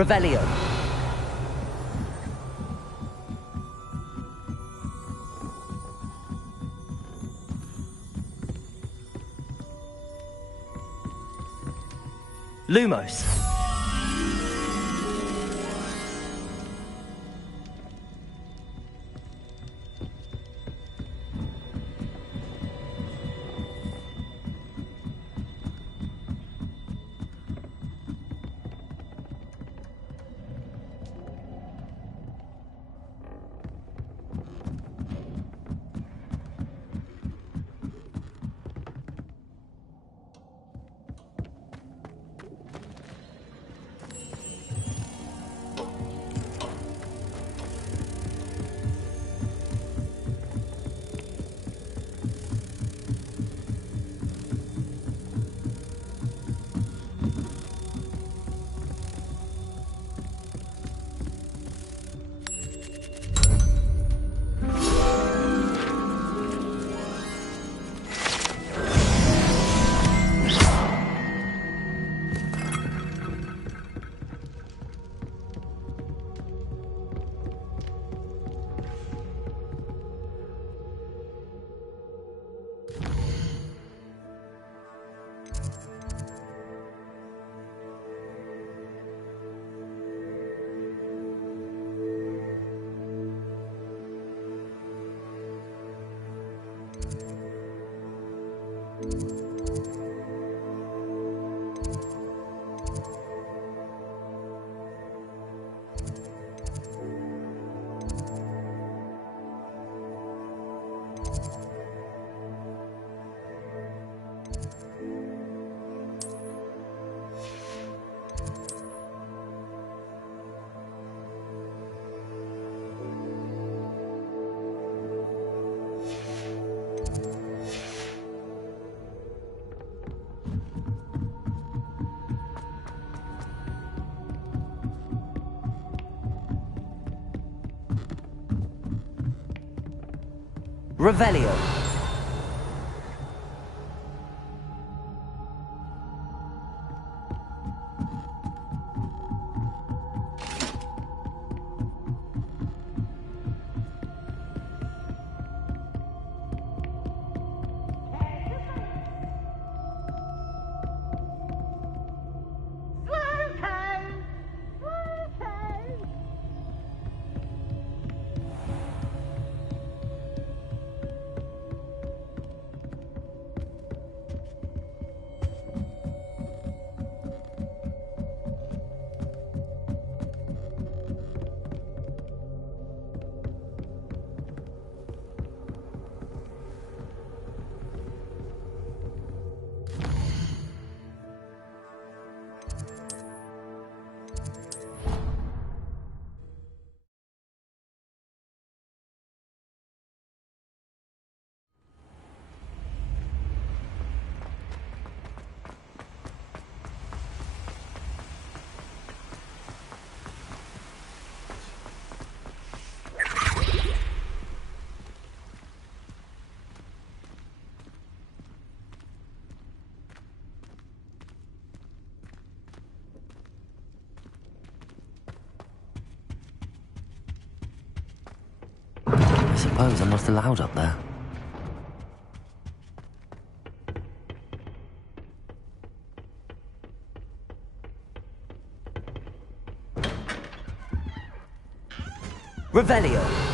Revelio. Lumos. Revelio. I suppose I'm not allowed up there. Revelio.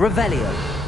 Revelio.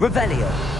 Revelio.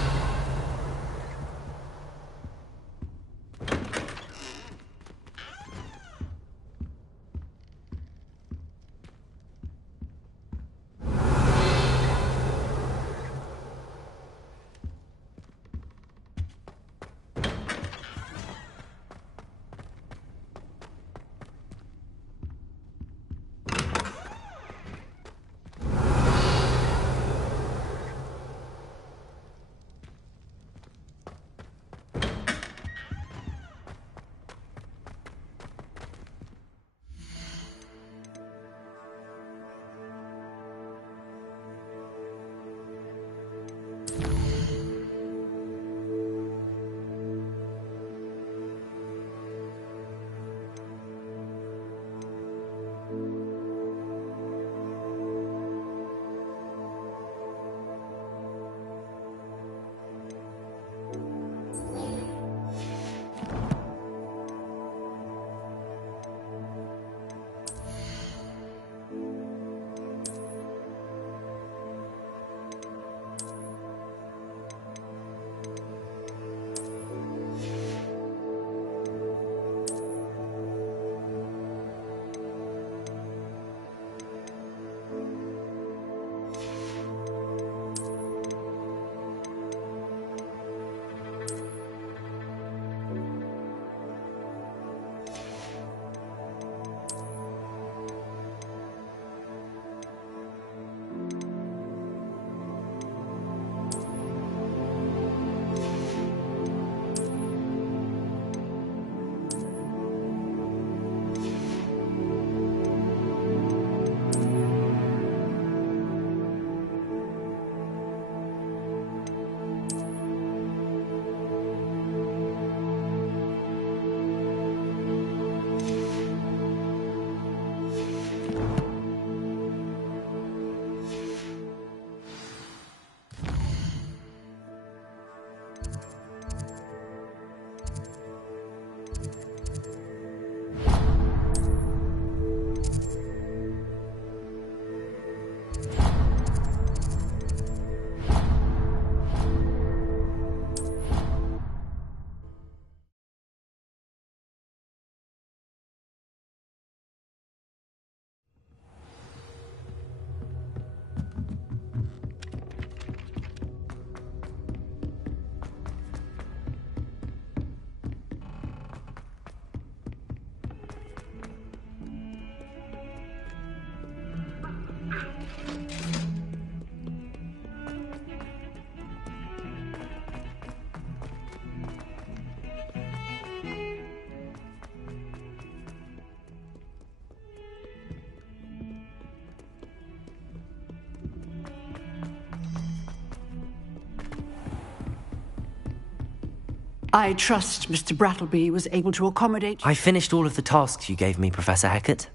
I trust Mr. Brattleby was able to accommodate... I finished all of the tasks you gave me, Professor Hecat.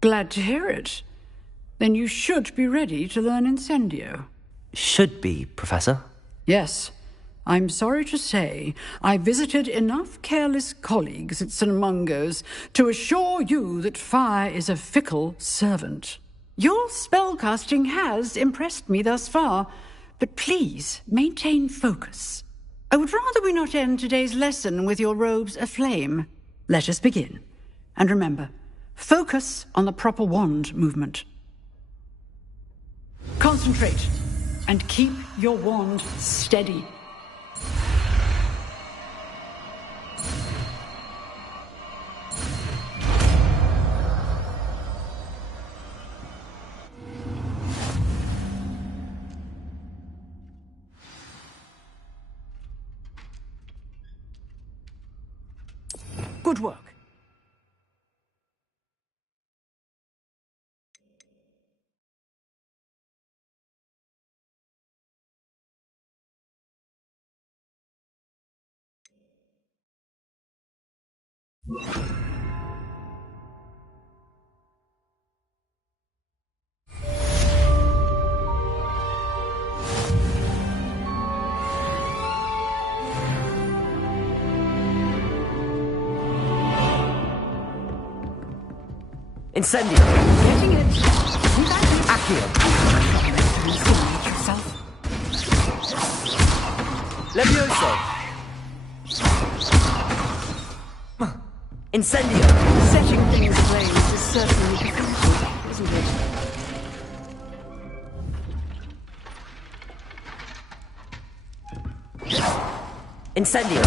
Glad to hear it. Then you should be ready to learn Incendio. Should be, Professor. Yes. I'm sorry to say I visited enough careless colleagues at St. Mungo's to assure you that fire is a fickle servant. Your spellcasting has impressed me thus far, but please maintain focus. I would rather we not end today's lesson with your robes aflame. Let us begin. And remember, focus on the proper wand movement. Concentrate and keep your wand steady. Good work. Incendio. Getting it. Accio. Yourself. Levioso! Incendio! Setting things ablaze is certainly difficult, isn't it? Incendio!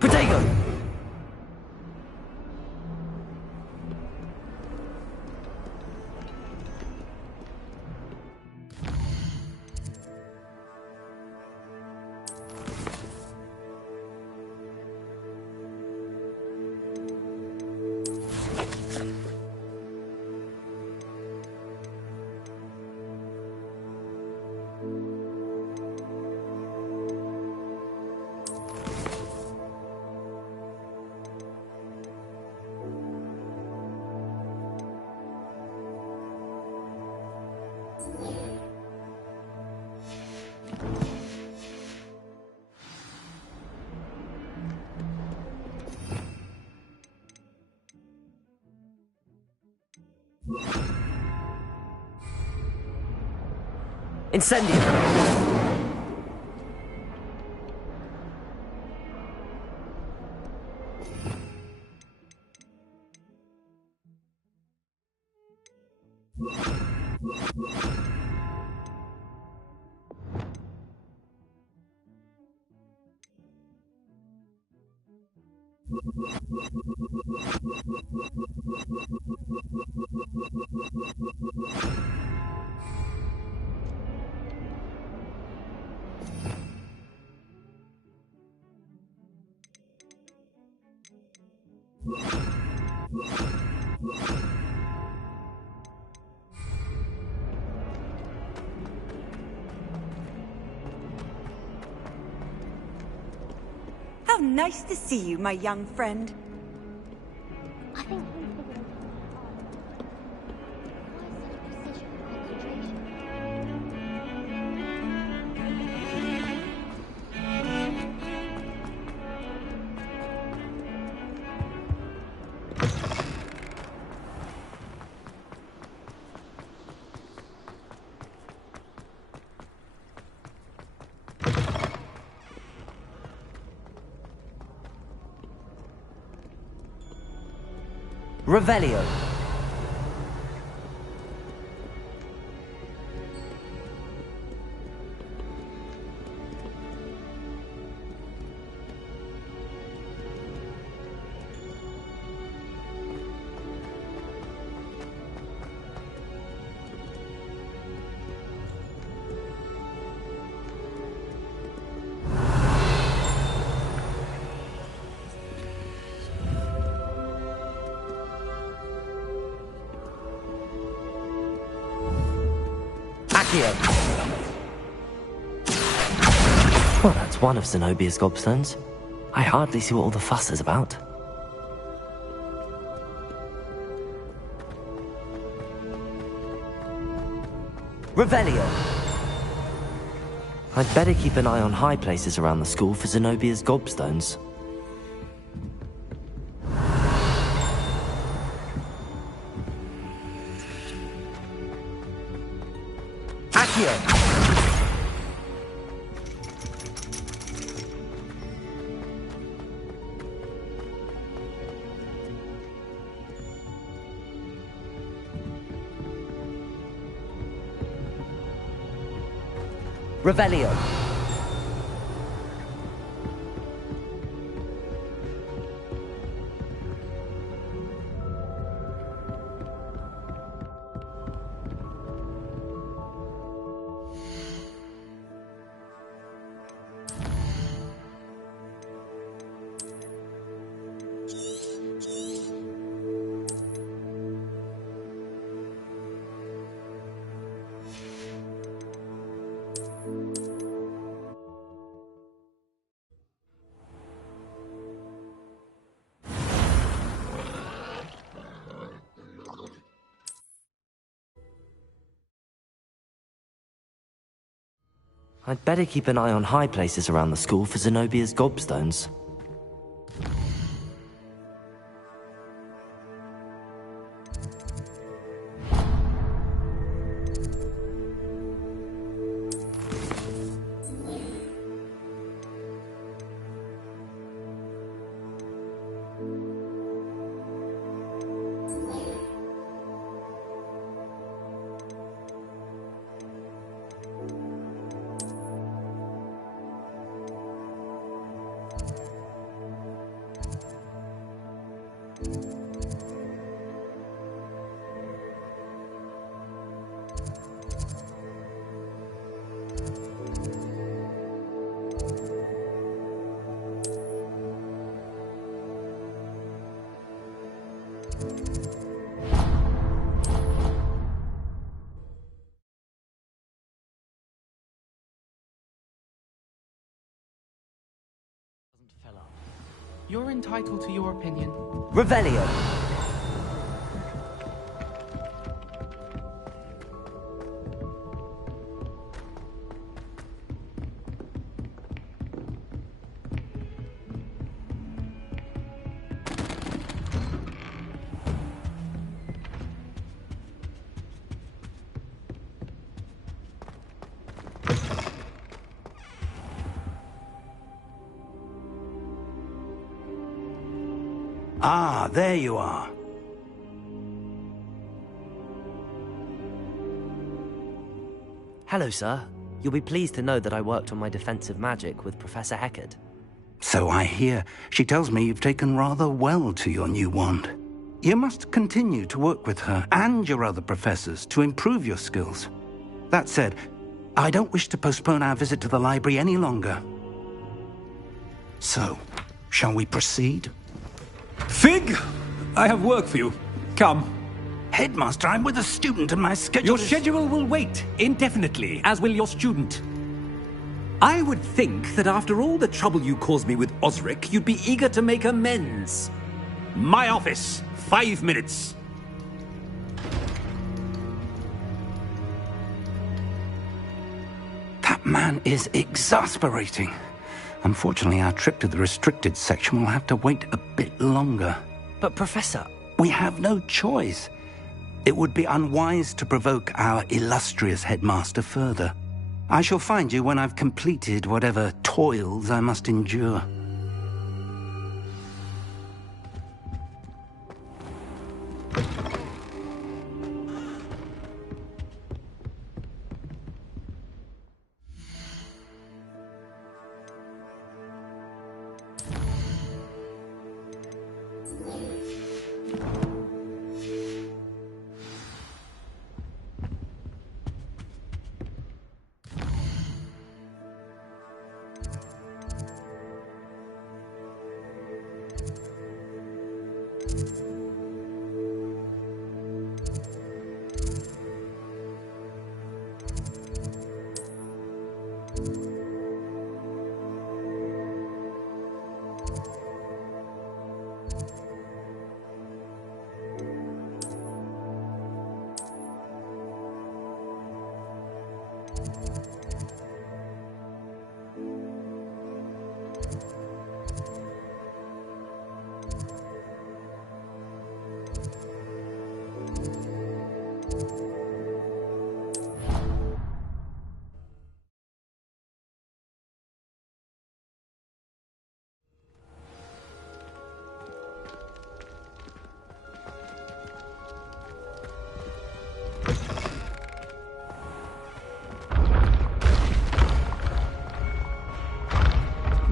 Potato! Incendio! How nice to see you, my young friend. I think he's figuring things out. Why such precision and concentration? Revelio! Well, that's one of Zenobia's gobstones. I hardly see what all the fuss is about. Revelio! I'd better keep an eye on high places around the school for Zenobia's gobstones. Accio! Revelio! I'd better keep an eye on high places around the school for Zenobia's gobstones. You're entitled to your opinion. Revelio. Ah, there you are. Hello, sir. You'll be pleased to know that I worked on my defensive magic with Professor Heckard. So I hear. She tells me you've taken rather well to your new wand. You must continue to work with her and your other professors to improve your skills. That said, I don't wish to postpone our visit to the library any longer. So, shall we proceed? Fig, I have work for you. Come. Headmaster, I'm with a student and my schedule Your is... schedule will wait indefinitely, as will your student. I would think that after all the trouble you caused me with Osric, you'd be eager to make amends. My office, 5 minutes. That man is exasperating. Unfortunately, our trip to the restricted section will have to wait a bit longer. But, Professor... We have no choice. It would be unwise to provoke our illustrious headmaster further. I shall find you when I've completed whatever toils I must endure.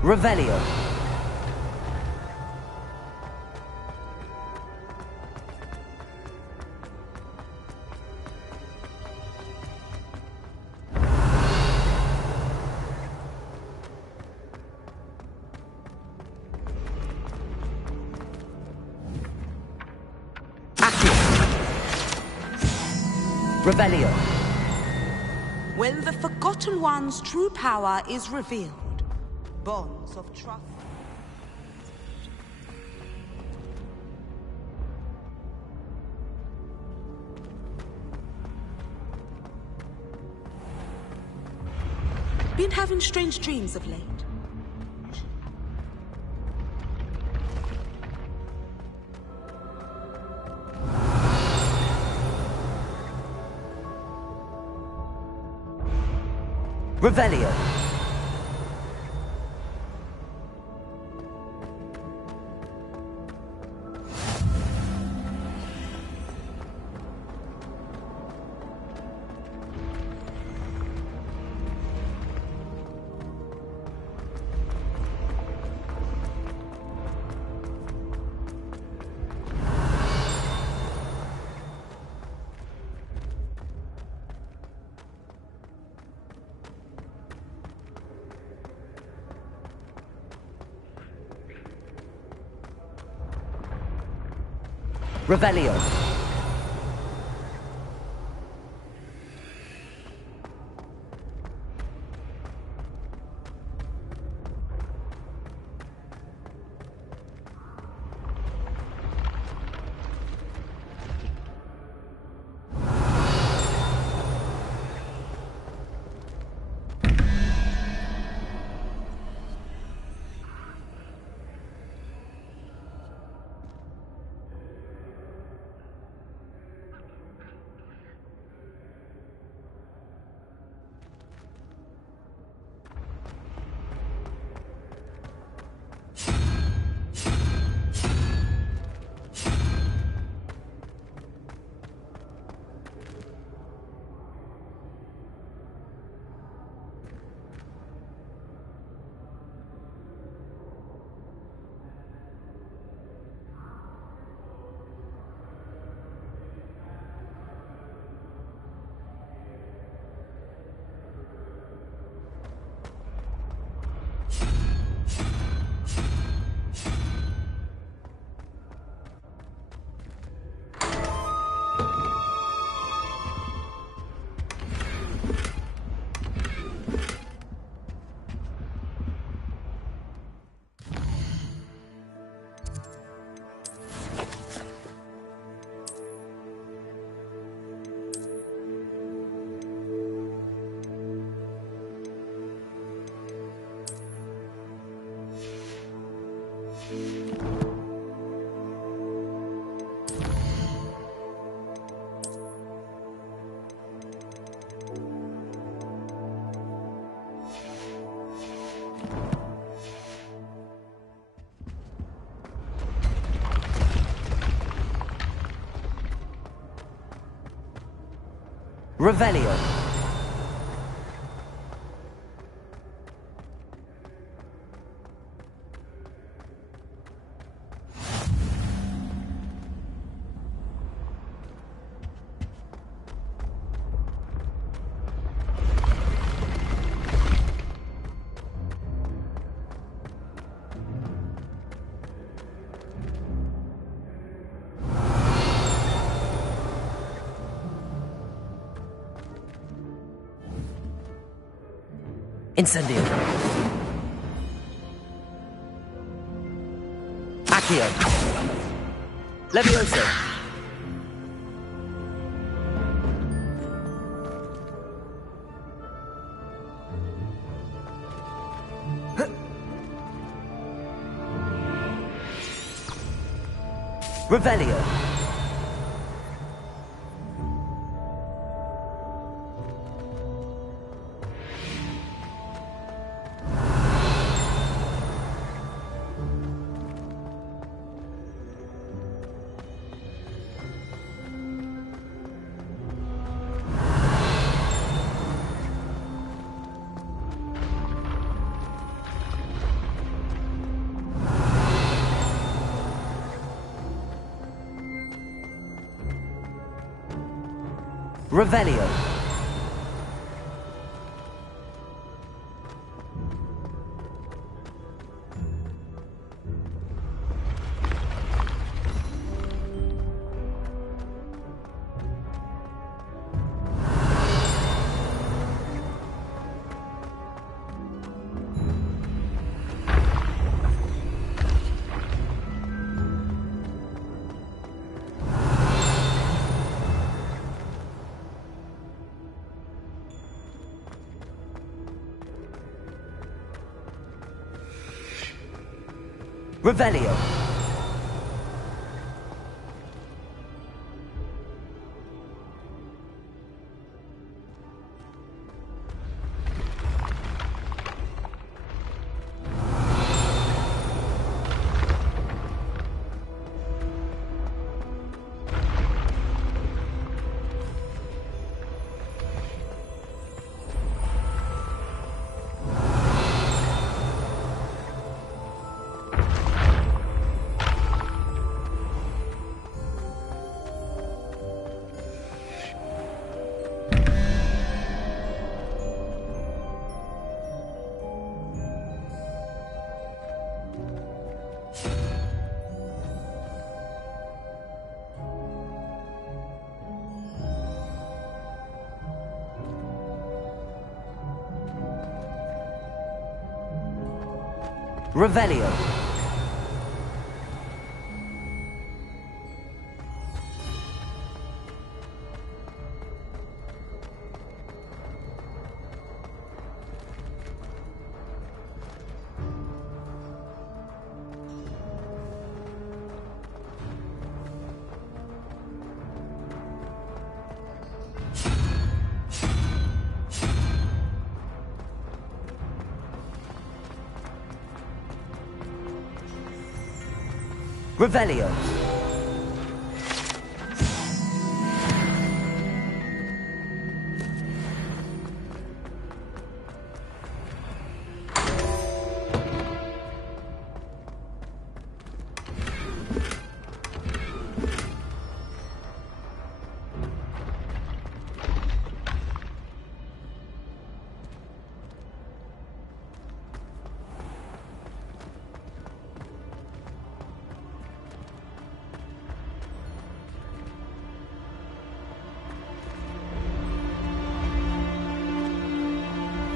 Revelio. Revelio. When the Forgotten One's true power is revealed, bonds of trust... been having strange dreams of late. Revelio. Revelio. Revelio. Incendio. Accio. Levioso. Revelio. Revelio. Revelio. Revelio. Revelio.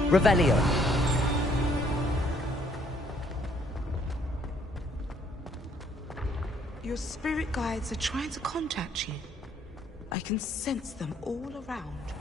Revelio. Your spirit guides are trying to contact you. I can sense them all around.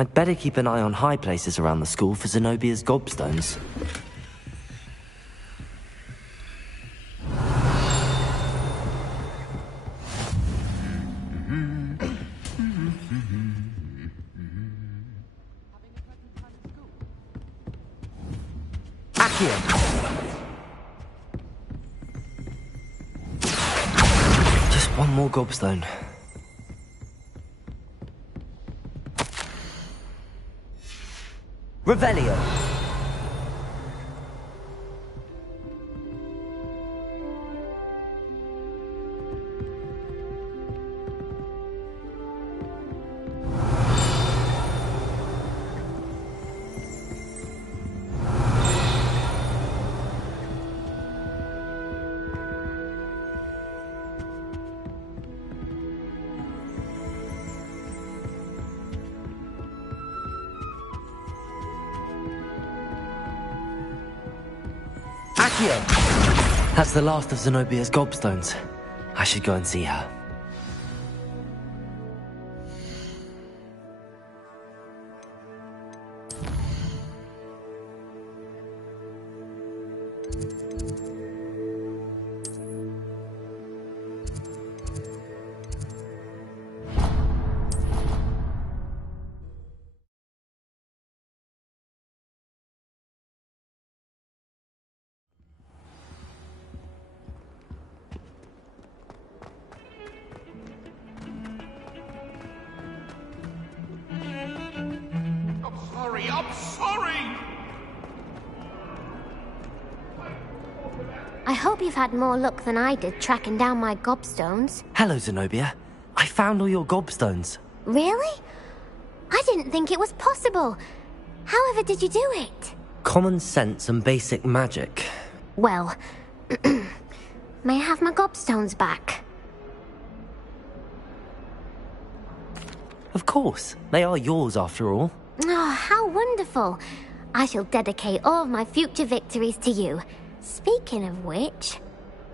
I'd better keep an eye on high places around the school for Zenobia's gobstones. Just one more gobstone. Revelio. Accio! That's the last of Zenobia's gobstones. I should go and see her. I'm sorry! I hope you've had more luck than I did tracking down my gobstones. Hello, Zenobia. I found all your gobstones. Really? I didn't think it was possible. However did you do it? Common sense and basic magic. Well, may I have my gobstones back? Of course. They are yours after all. Oh, how wonderful. I shall dedicate all of my future victories to you. Speaking of which,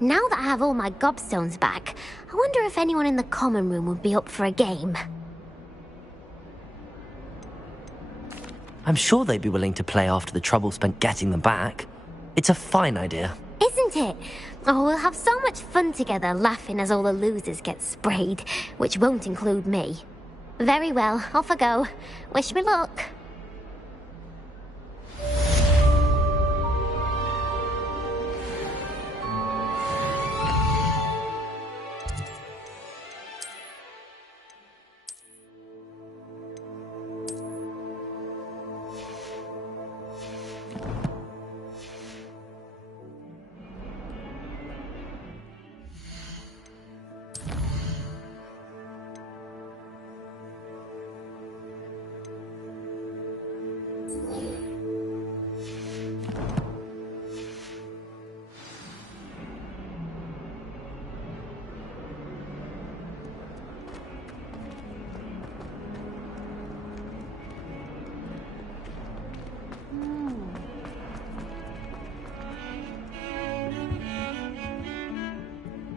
now that I have all my gobstones back, I wonder if anyone in the common room would be up for a game. I'm sure they'd be willing to play after the trouble spent getting them back. It's a fine idea. Isn't it? Oh, we'll have so much fun together laughing as all the losers get sprayed, which won't include me. Very well, off I go. Wish me luck.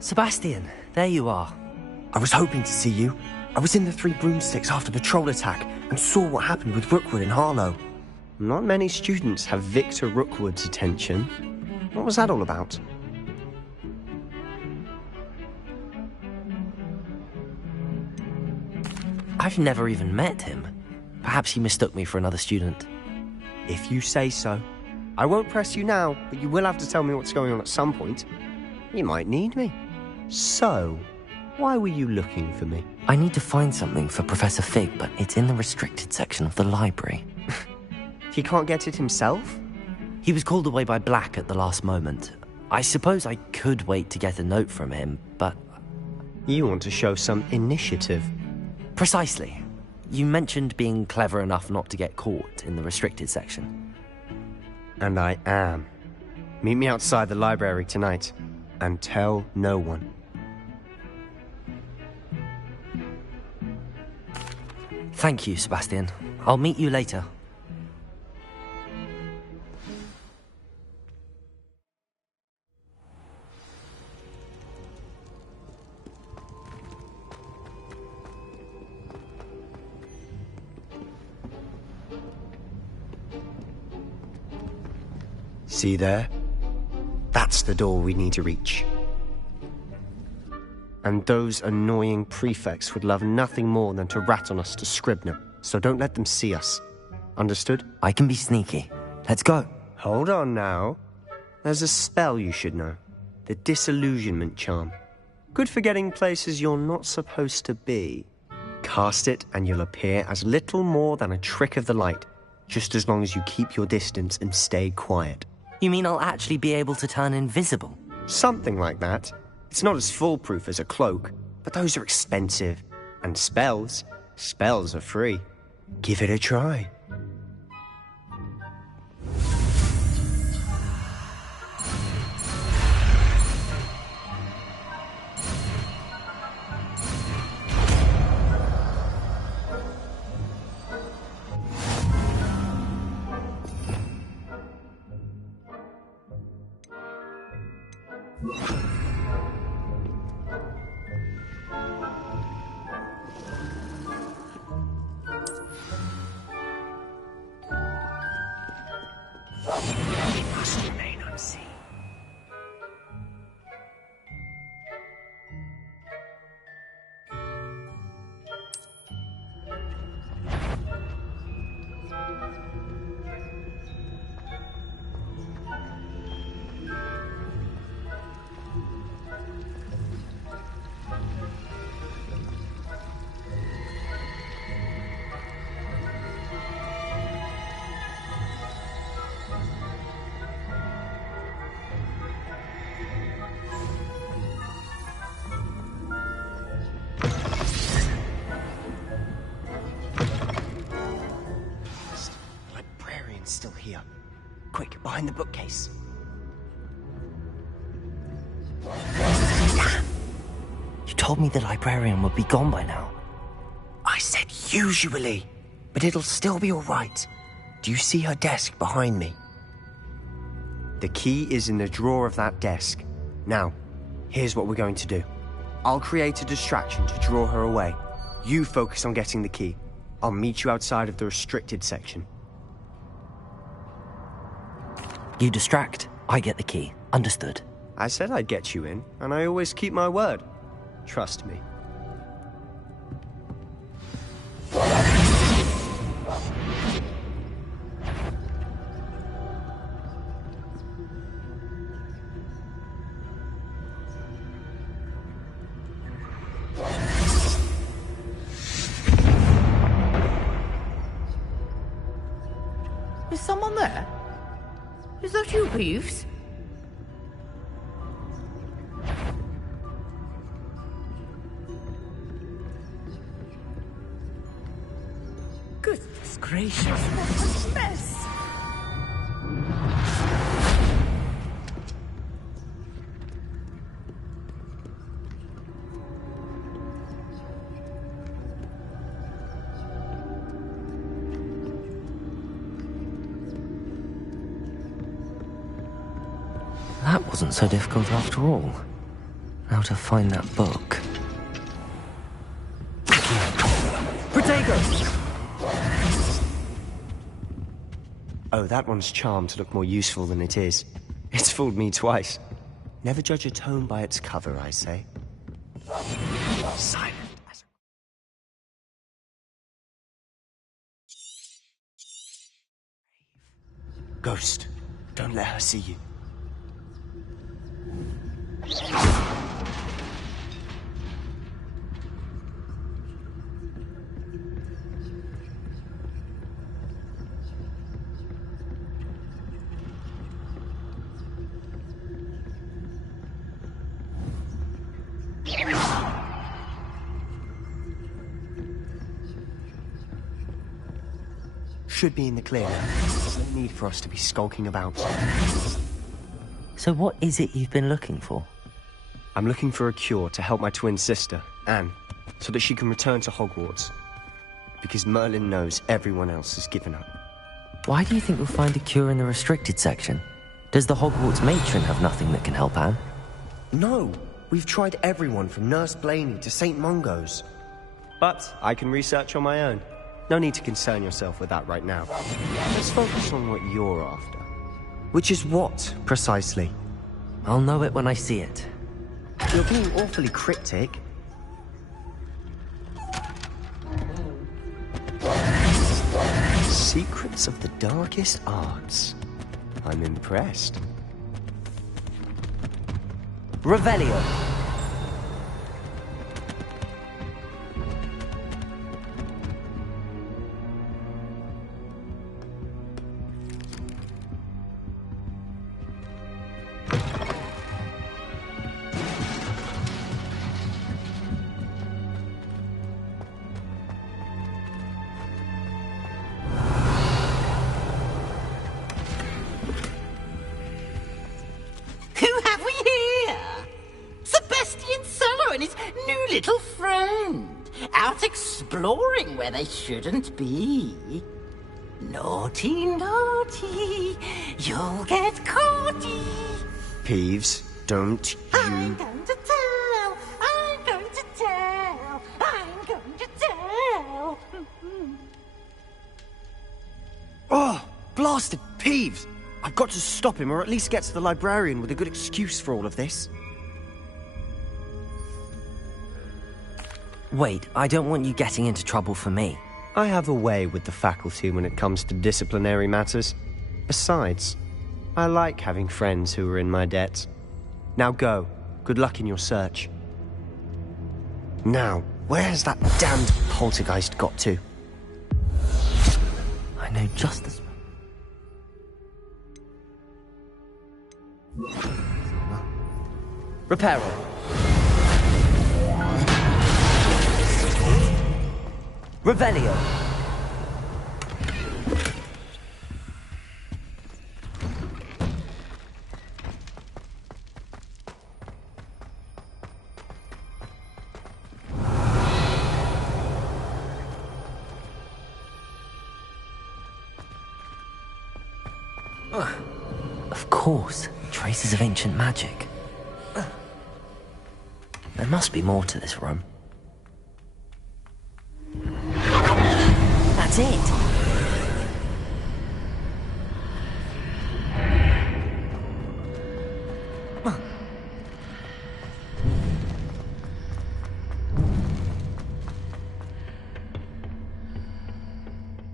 Sebastian, there you are. I was hoping to see you. I was in the Three Broomsticks after the troll attack and saw what happened with Rookwood in Harlow. Not many students have Victor Rookwood's attention. What was that all about? I've never even met him. Perhaps he mistook me for another student. If you say so. I won't press you now, but you will have to tell me what's going on at some point. You might need me. So, why were you looking for me? I need to find something for Professor Fig, but it's in the restricted section of the library. He can't get it himself? He was called away by Black at the last moment. I suppose I could wait to get a note from him, but... You want to show some initiative. Precisely. You mentioned being clever enough not to get caught in the restricted section. And I am. Meet me outside the library tonight, and tell no one. Thank you, Sebastian. I'll meet you later. See there? That's the door we need to reach. And those annoying prefects would love nothing more than to rat on us to Scribner, so don't let them see us. Understood? I can be sneaky. Let's go. Hold on now. There's a spell you should know. The Disillusionment Charm. Good for getting places you're not supposed to be. Cast it and you'll appear as little more than a trick of the light, just as long as you keep your distance and stay quiet. You mean I'll actually be able to turn invisible? Something like that. It's not as foolproof as a cloak, but those are expensive. And spells are free. Give it a try. Must remain unseen. Still here. Quick, behind the bookcase. You told me the librarian would be gone by now. I said usually, but it'll still be all right. Do you see her desk behind me? The key is in the drawer of that desk. Now, here's what we're going to do. I'll create a distraction to draw her away. You focus on getting the key. I'll meet you outside of the restricted section. You distract, I get the key. Understood. I said I'd get you in, and I always keep my word. Trust me. Is someone there? Is that you, Peeves? Goodness gracious, what a mess! That wasn't so difficult after all. Now to find that book. Protego! Oh, that one's charmed to look more useful than it is. It's fooled me twice. Never judge a tome by its cover, I say. Silent as a... Ghost, don't let her see you. Should be in the clear now. There's no need for us to be skulking about. So what is it you've been looking for? I'm looking for a cure to help my twin sister, Anne, so that she can return to Hogwarts. Because Merlin knows everyone else has given up. Why do you think you'll find a cure in the restricted section? Does the Hogwarts matron have nothing that can help Anne? No! We've tried everyone from Nurse Blaney to St. Mungo's. But I can research on my own. No need to concern yourself with that right now. Let's focus on what you're after. Which is what, precisely? I'll know it when I see it. You're being awfully cryptic. Secrets of the darkest arts. I'm impressed. Revelio. Exploring where they shouldn't be. Naughty, naughty, you'll get caughty. Peeves, Don't you... I'm going to tell! I'm going to tell! I'm going to tell! Oh, blasted Peeves! I've got to stop him, or at least get to the librarian with a good excuse for all of this. Wait, I don't want you getting into trouble for me. I have a way with the faculty when it comes to disciplinary matters. Besides, I like having friends who are in my debt. Now go. Good luck in your search. Now, where's that damned poltergeist got to? I know just as... Reparo. Revelio. Of course, traces of ancient magic. There must be more to this room. That's it!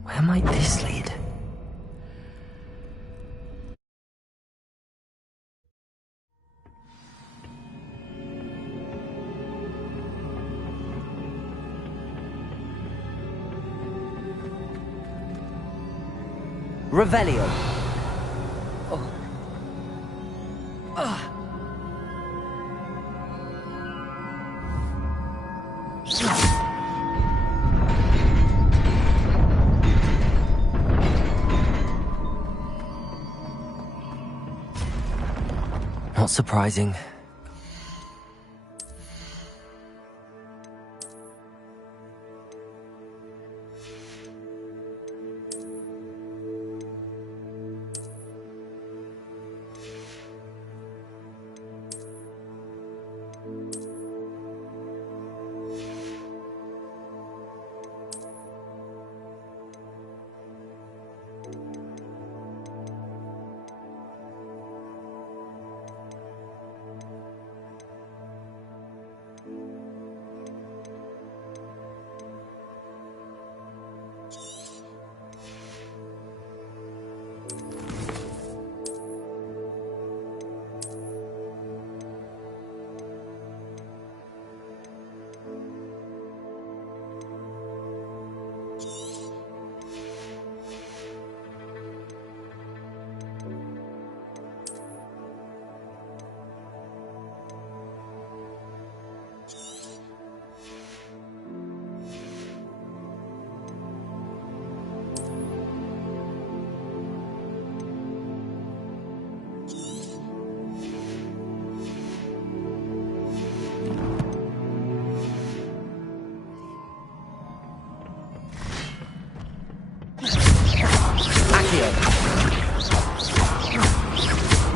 Where might this lead? Revelio. Oh. Not surprising.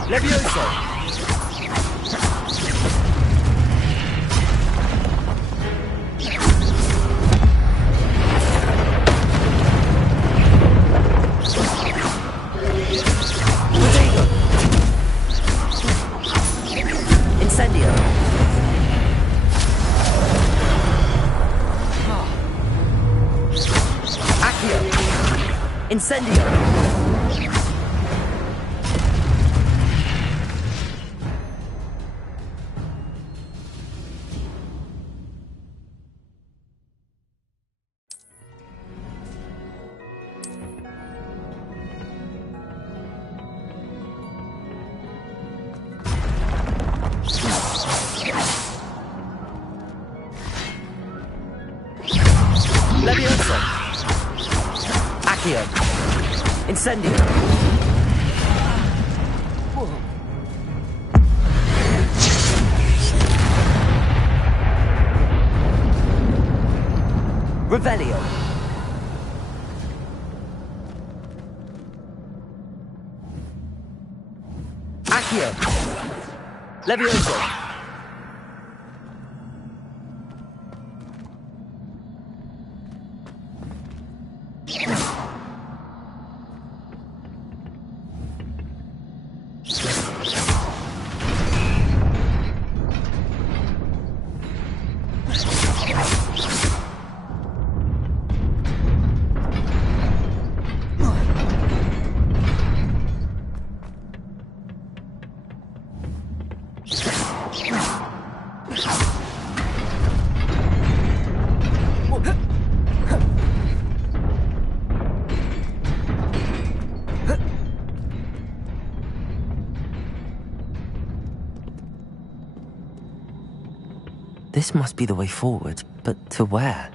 Levioso! Protego! Incendio! Accio! Incendio! Levioso! Accio! Incendio! Revelio! Accio! Levioso! This must be the way forward, but to where?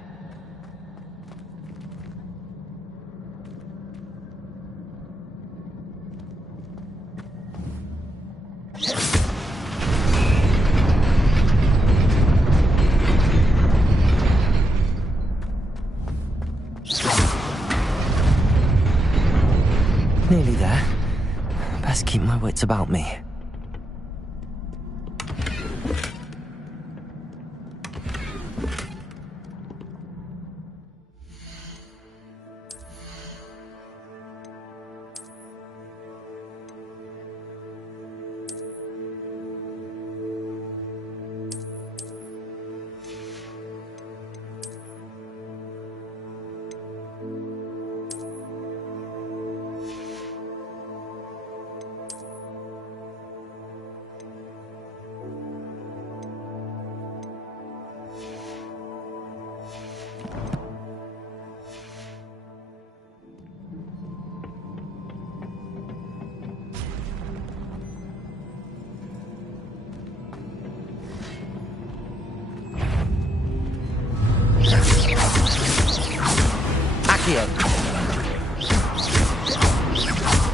Nearly there. Best keep my wits about me.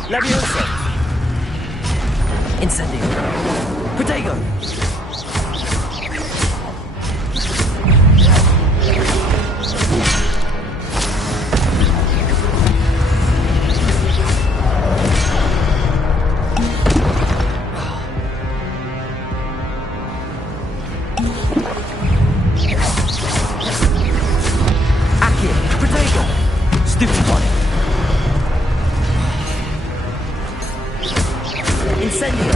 Levioso! Incendio! Protego! Accio! Protego! Stupefy! Incendio!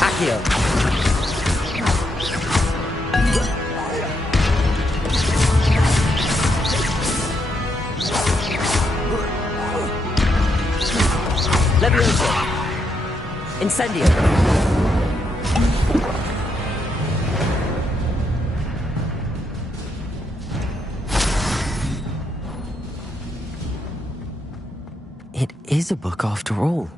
Accio! Levioso! Incendio! It is a book after all.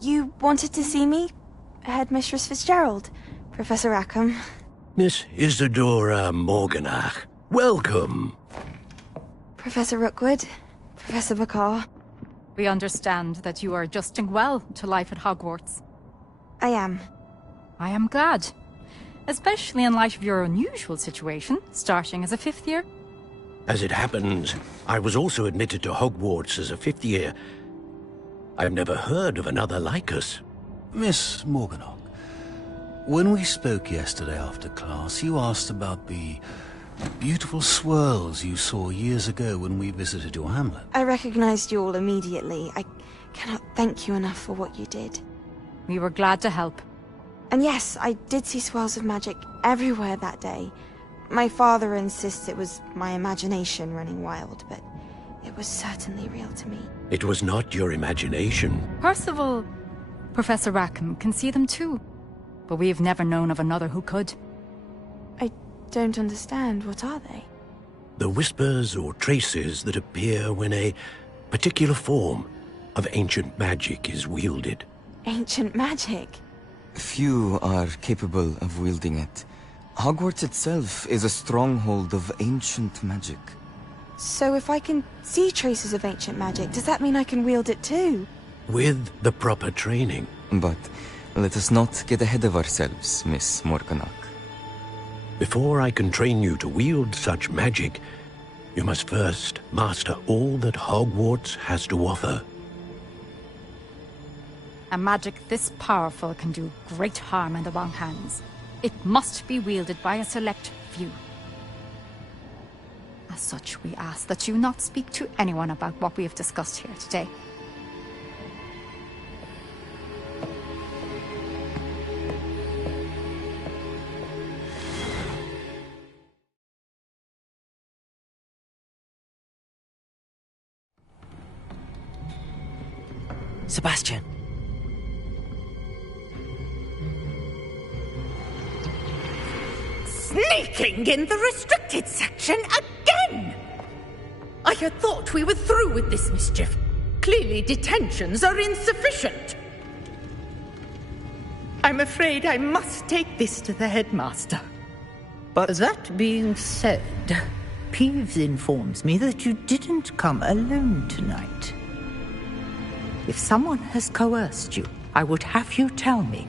You wanted to see me? Headmistress Fitzgerald, Professor Rackham. Miss Isadora Morganach, welcome. Professor Rookwood, Professor Bakar. We understand that you are adjusting well to life at Hogwarts. I am. I am glad. Especially in light of your unusual situation, starting as a 5th year. As it happens, I was also admitted to Hogwarts as a 5th year. I've never heard of another like us. Miss Morganach, when we spoke yesterday after class, you asked about the beautiful swirls you saw years ago when we visited your hamlet. I recognized you all immediately. I cannot thank you enough for what you did. We were glad to help. And yes, I did see swirls of magic everywhere that day. My father insists it was my imagination running wild, but it was certainly real to me. It was not your imagination. Percival, Professor Rackham can see them too. But we've never known of another who could. I don't understand. What are they? The whispers or traces that appear when a particular form of ancient magic is wielded. Ancient magic? Few are capable of wielding it. Hogwarts itself is a stronghold of ancient magic. So if I can see traces of ancient magic, does that mean I can wield it too? With the proper training. But let us not get ahead of ourselves, Miss Morganach. Before I can train you to wield such magic, you must first master all that Hogwarts has to offer. A magic this powerful can do great harm in the wrong hands. It must be wielded by a select few. As such, we ask that you not speak to anyone about what we have discussed here today. Sebastian. Sneaking in the restricted section again! I had thought we were through with this mischief. Clearly detentions are insufficient. I'm afraid I must take this to the headmaster. But that being said, Peeves informs me that you didn't come alone tonight. If someone has coerced you, I would have you tell me.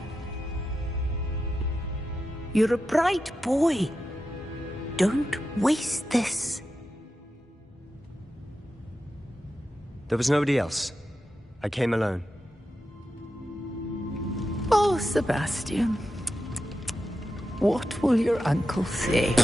You're a bright boy. Don't waste this. There was nobody else. I came alone. Oh, Sebastian. What will your uncle say?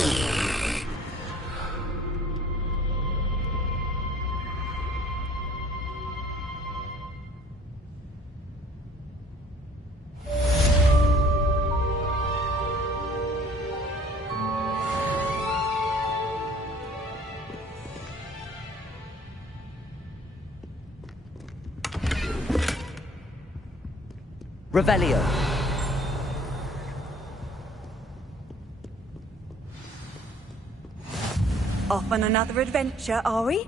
Revelio. Off on another adventure, are we?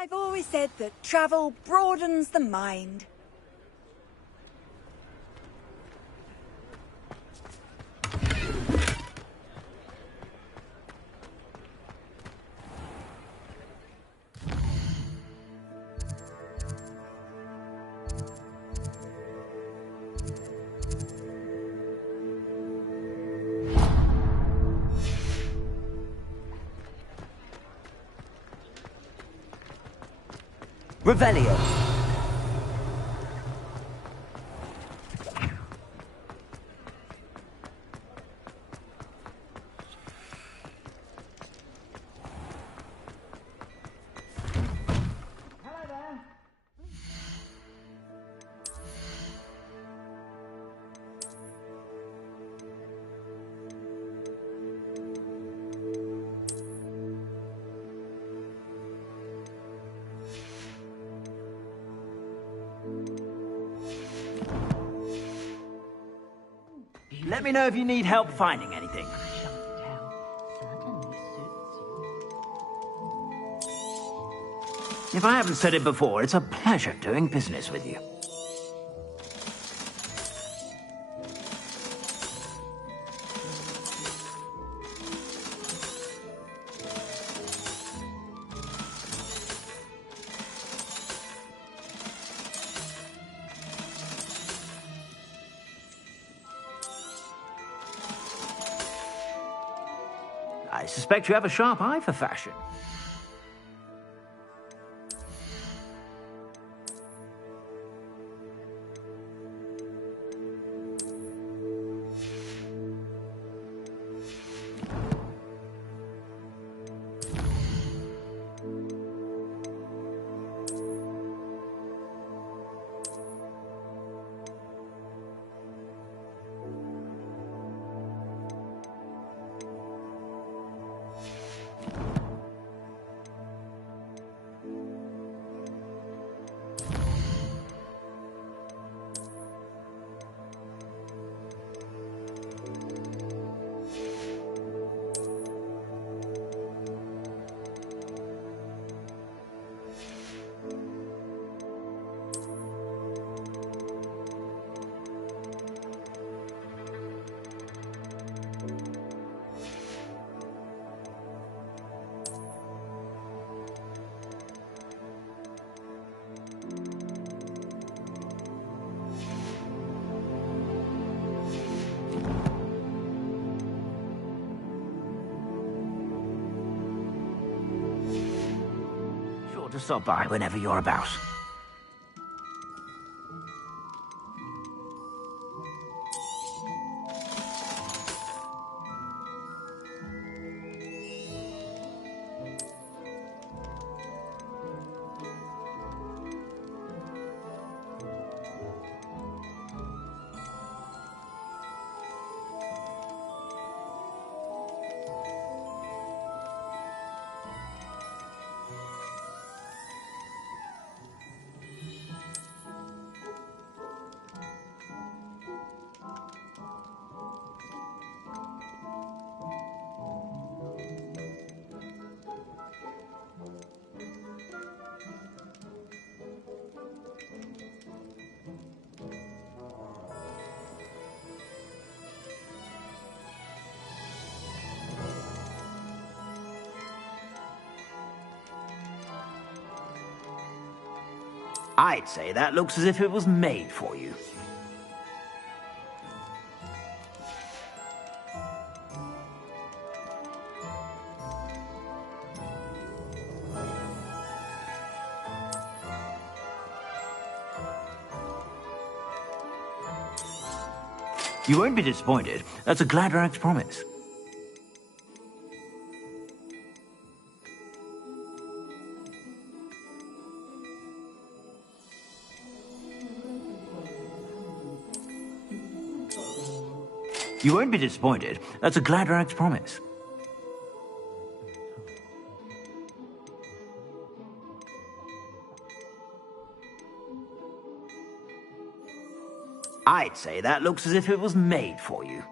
I've always said that travel broadens the mind. Revelio. Let me know if you need help finding anything. If I haven't said it before, it's a pleasure doing business with you. I suspect you have a sharp eye for fashion. Sure to stop by whenever you're about. I'd say that looks as if it was made for you. You won't be disappointed. That's a Gladrax promise. You won't be disappointed. That's a Gladrax promise. I'd say that looks as if it was made for you.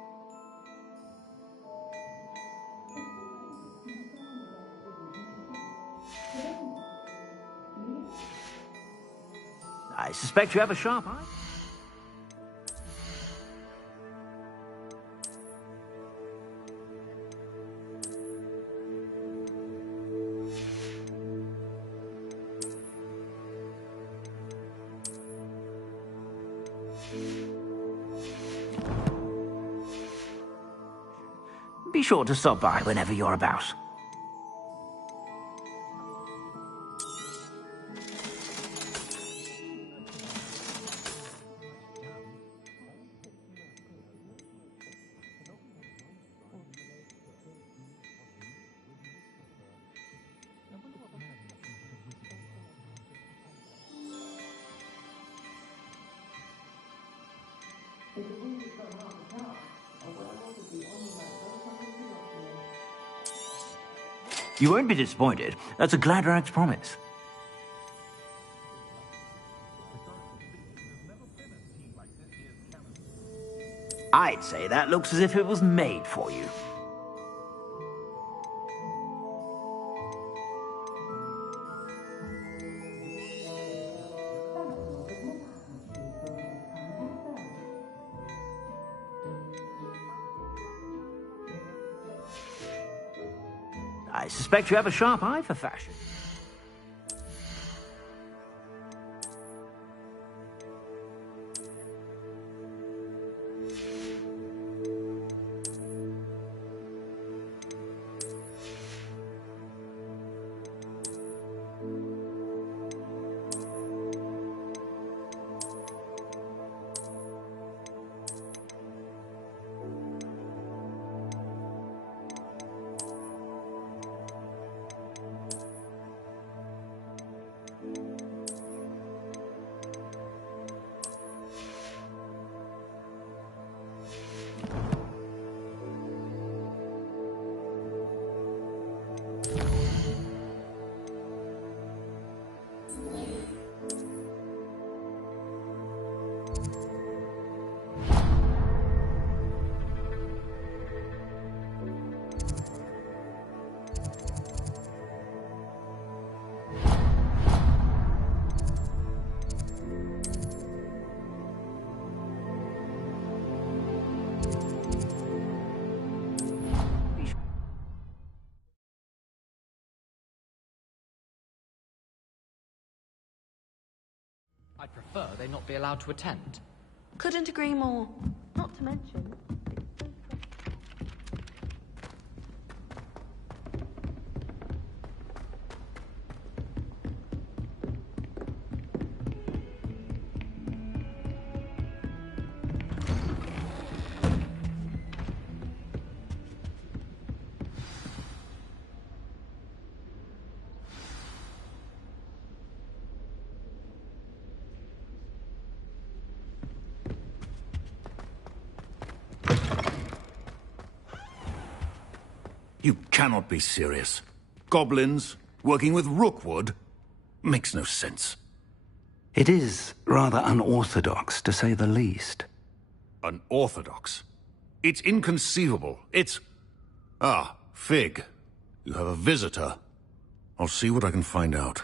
I suspect you have a sharp eye. Be sure to stop by whenever you're about. You won't be disappointed. That's a Gladrax promise. I'd say that looks as if it was made for you. I suspect you have a sharp eye for fashion. I'd prefer they not be allowed to attend. Couldn't agree more. Not to mention... You cannot be serious. Goblins working with Rookwood? Makes no sense. It is rather unorthodox, to say the least. Unorthodox? It's inconceivable. It's... Ah, Fig. You have a visitor. I'll see what I can find out.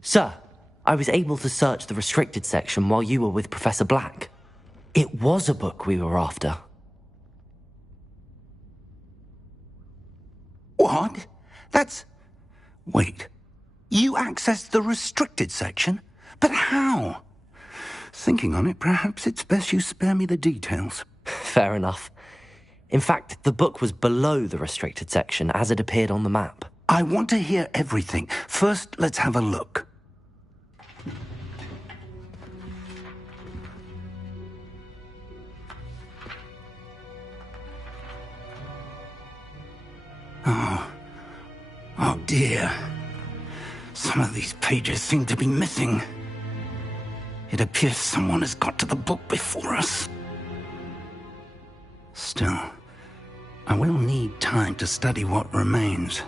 Sir, I was able to search the restricted section while you were with Professor Black. It was a book we were after. What? That's... Wait. You accessed the restricted section? But how? Thinking on it, perhaps it's best you spare me the details. Fair enough. In fact, the book was below the restricted section as it appeared on the map. I want to hear everything. First, let's have a look. Oh dear. Some of these pages seem to be missing. It appears someone has got to the book before us. Still, I will need time to study what remains.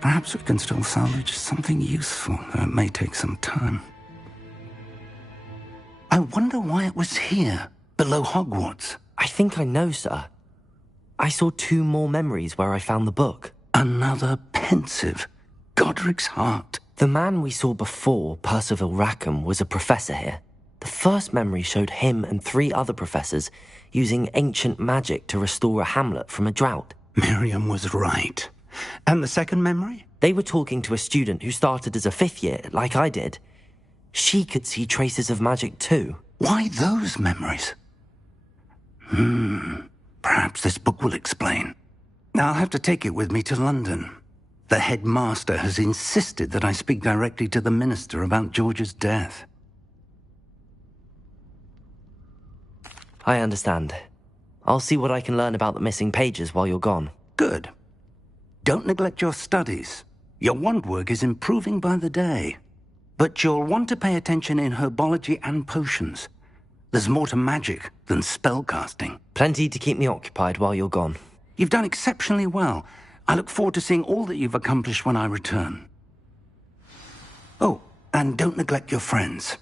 Perhaps we can still salvage something useful, though it may take some time. I wonder why it was here, below Hogwarts. I think I know, sir. I saw 2 more memories where I found the book. Another pensive. Godric's heart. The man we saw before, Percival Rackham, was a professor here. The first memory showed him and 3 other professors using ancient magic to restore a hamlet from a drought. Miriam was right. And the second memory? They were talking to a student who started as a 5th year, like I did. She could see traces of magic too. Why those memories? Perhaps this book will explain. I'll have to take it with me to London. The headmaster has insisted that I speak directly to the minister about George's death. I understand. I'll see what I can learn about the missing pages while you're gone. Good. Don't neglect your studies. Your wand work is improving by the day. But you'll want to pay attention in herbology and potions. There's more to magic than spellcasting. Plenty to keep me occupied while you're gone. You've done exceptionally well. I look forward to seeing all that you've accomplished when I return. Oh, and don't neglect your friends.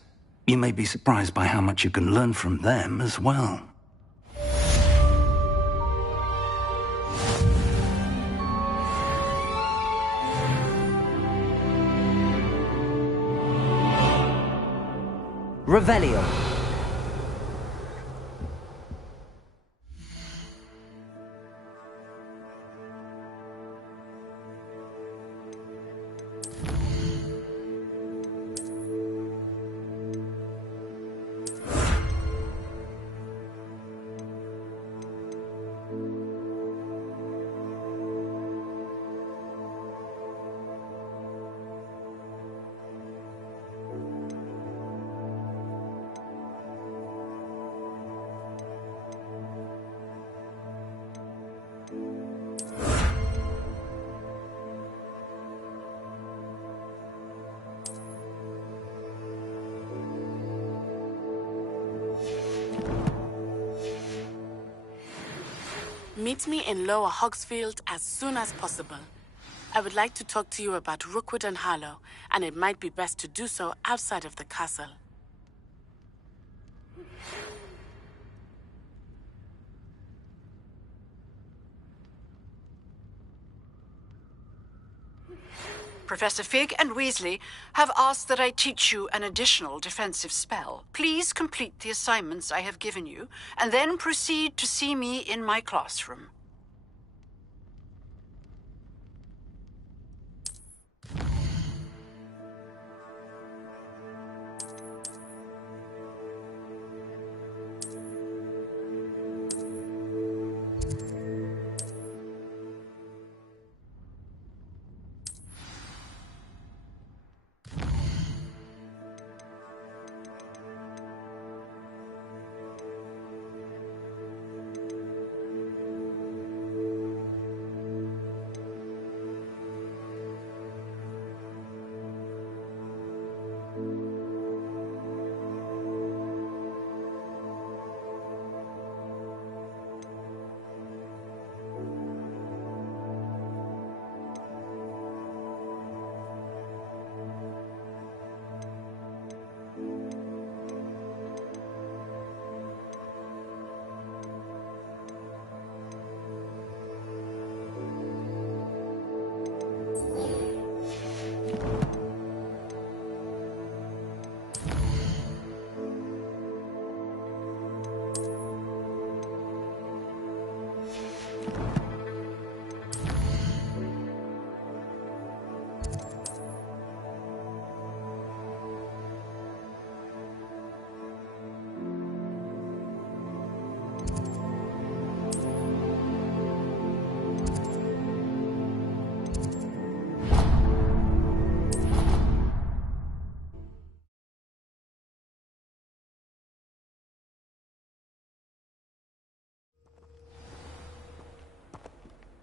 You may be surprised by how much you can learn from them as well. Revelio. Meet me in Lower Hogsfield as soon as possible. I would like to talk to you about Rookwood and Harlow, and it might be best to do so outside of the castle. Professor Fig and Weasley have asked that I teach you an additional defensive spell. Please complete the assignments I have given you, and then proceed to see me in my classroom.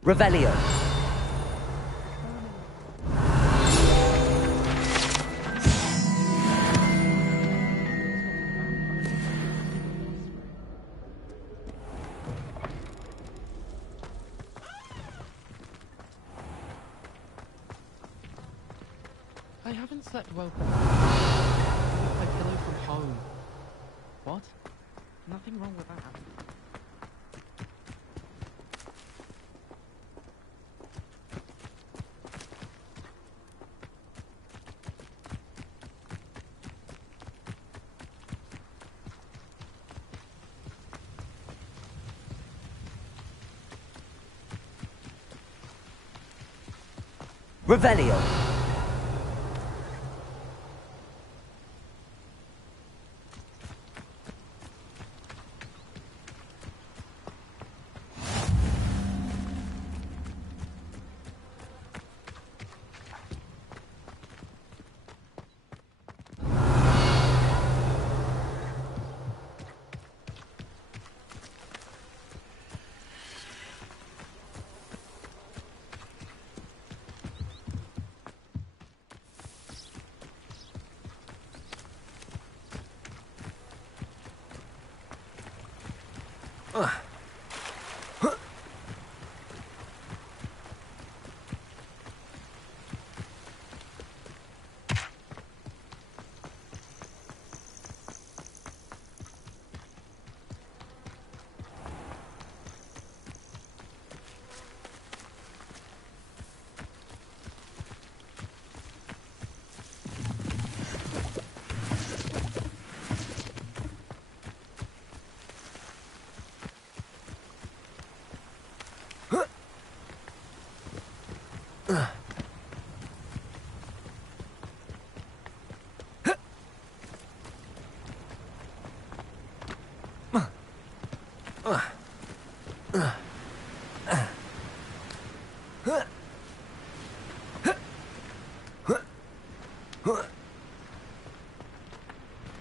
Revelio. I haven't slept well. My pillow from home. What? Nothing wrong with that. Revelio.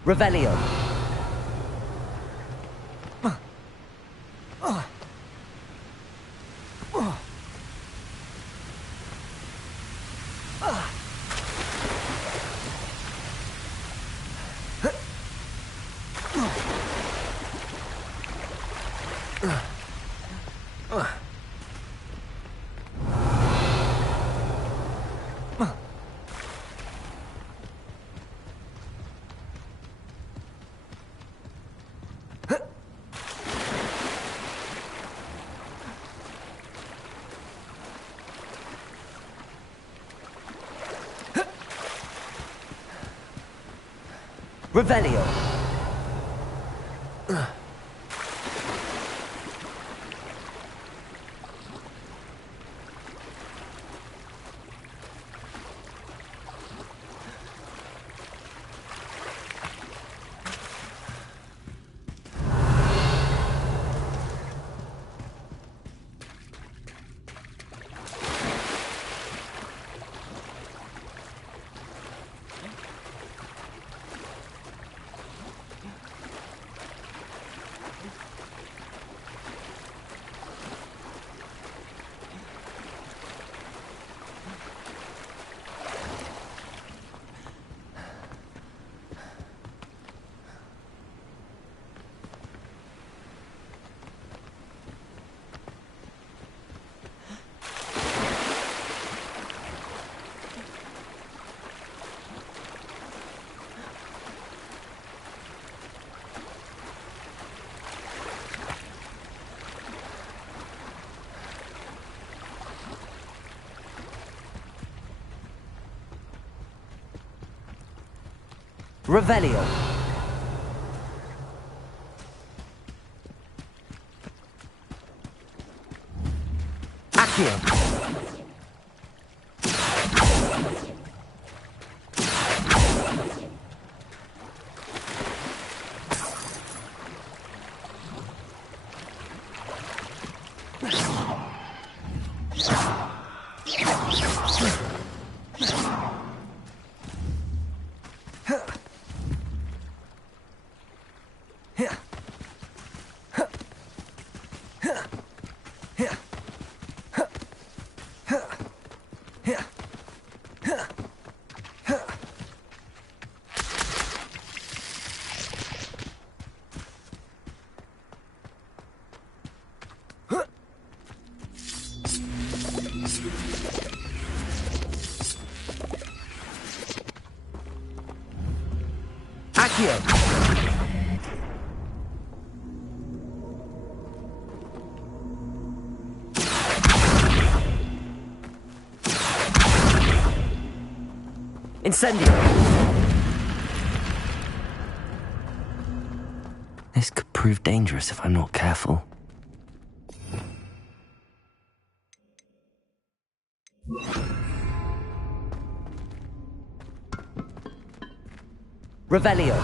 Revelio. Revelio. Revelio. Accio. Accio. Incendio. This could prove dangerous if I'm not careful. Revelio.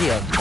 Accio.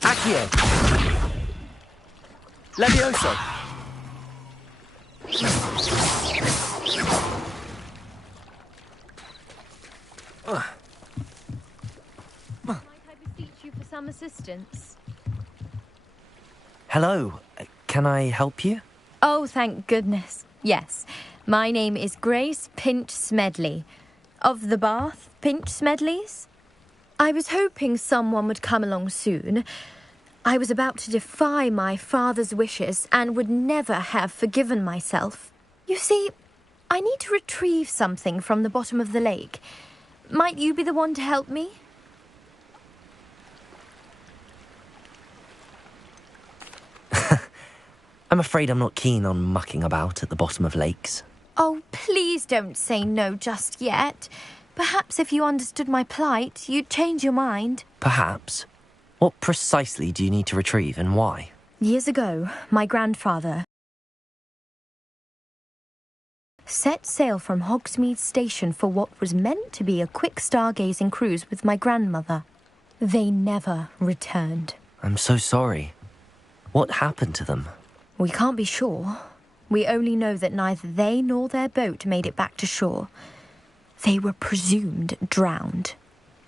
Accio. Levioso. Might I beseech you for some assistance? Hello. Can I help you? Oh, thank goodness. Yes. My name is Grace Pinch Smedley. Of the Bath Pinch Smedleys? I was hoping someone would come along soon. I was about to defy my father's wishes and would never have forgiven myself. You see, I need to retrieve something from the bottom of the lake. Might you be the one to help me? I'm afraid I'm not keen on mucking about at the bottom of lakes. Oh, please don't say no just yet. Perhaps if you understood my plight, you'd change your mind. Perhaps. What precisely do you need to retrieve and why? Years ago, my grandfather set sail from Hogsmeade Station for what was meant to be a quick stargazing cruise with my grandmother. They never returned. I'm so sorry. What happened to them? We can't be sure. We only know that neither they nor their boat made it back to shore. They were presumed drowned.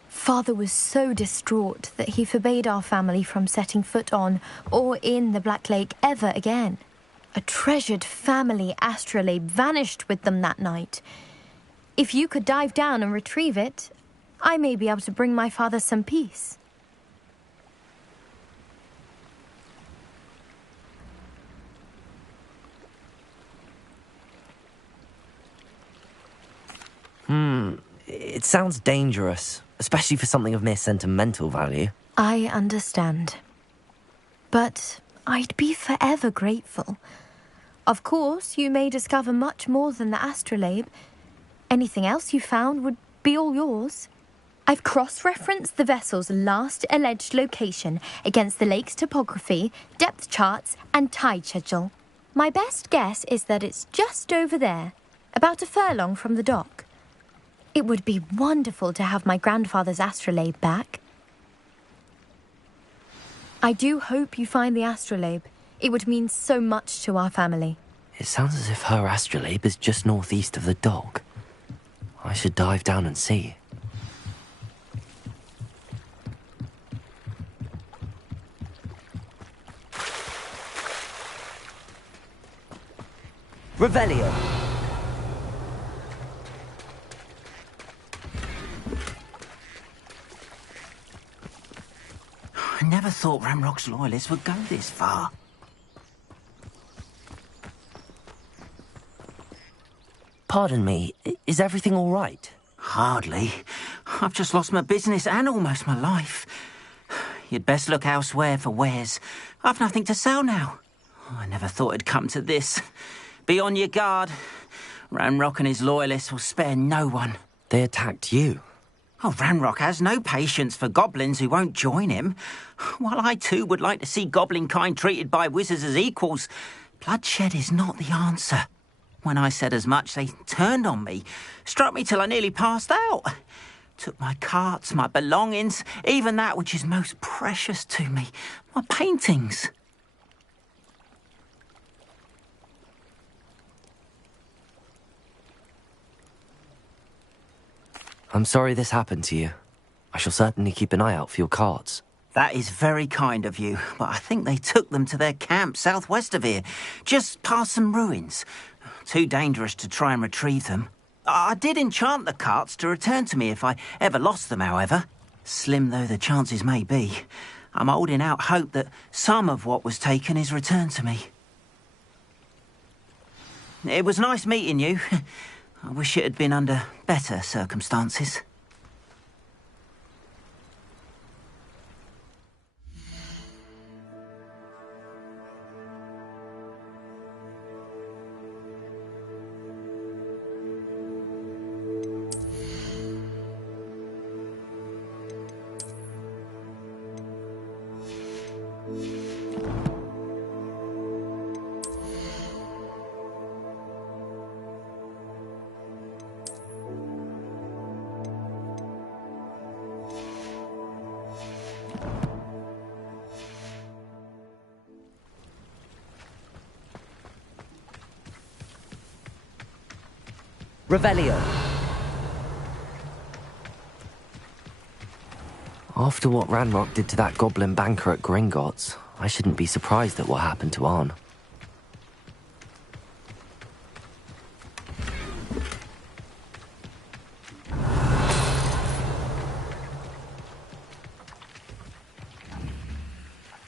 Father was so distraught that he forbade our family from setting foot on or in the Black Lake ever again. A treasured family astrolabe vanished with them that night. If you could dive down and retrieve it, I may be able to bring my father some peace. It sounds dangerous, especially for something of mere sentimental value. I understand. But I'd be forever grateful. Of course, you may discover much more than the astrolabe. Anything else you found would be all yours. I've cross-referenced the vessel's last alleged location against the lake's topography, depth charts, and tide schedule. My best guess is that it's just over there, about a furlong from the dock. It would be wonderful to have my grandfather's astrolabe back. I do hope you find the astrolabe. It would mean so much to our family. It sounds as if her astrolabe is just northeast of the dock. I should dive down and see. Revelio. I never thought Ramrock's loyalists would go this far. Pardon me, is everything all right? Hardly. I've just lost my business and almost my life. You'd best look elsewhere for wares. I've nothing to sell now. I never thought it'd come to this. Be on your guard. Ranrock and his loyalists will spare no one. They attacked you? Oh, Ranrock has no patience for goblins who won't join him. While I too would like to see goblin kind treated by wizards as equals, bloodshed is not the answer. When I said as much, they turned on me, struck me till I nearly passed out. Took my carts, my belongings, even that which is most precious to me, my paintings. I'm sorry this happened to you. I shall certainly keep an eye out for your carts. That is very kind of you, but I think they took them to their camp southwest of here, just past some ruins. Too dangerous to try and retrieve them. I did enchant the carts to return to me if I ever lost them, however. Slim though the chances may be, I'm holding out hope that some of what was taken is returned to me. It was nice meeting you. I wish it had been under better circumstances. Revelio. After what Ranrock did to that goblin banker at Gringotts, I shouldn't be surprised at what happened to Arn.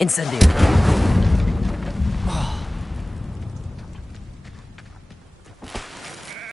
Incendio.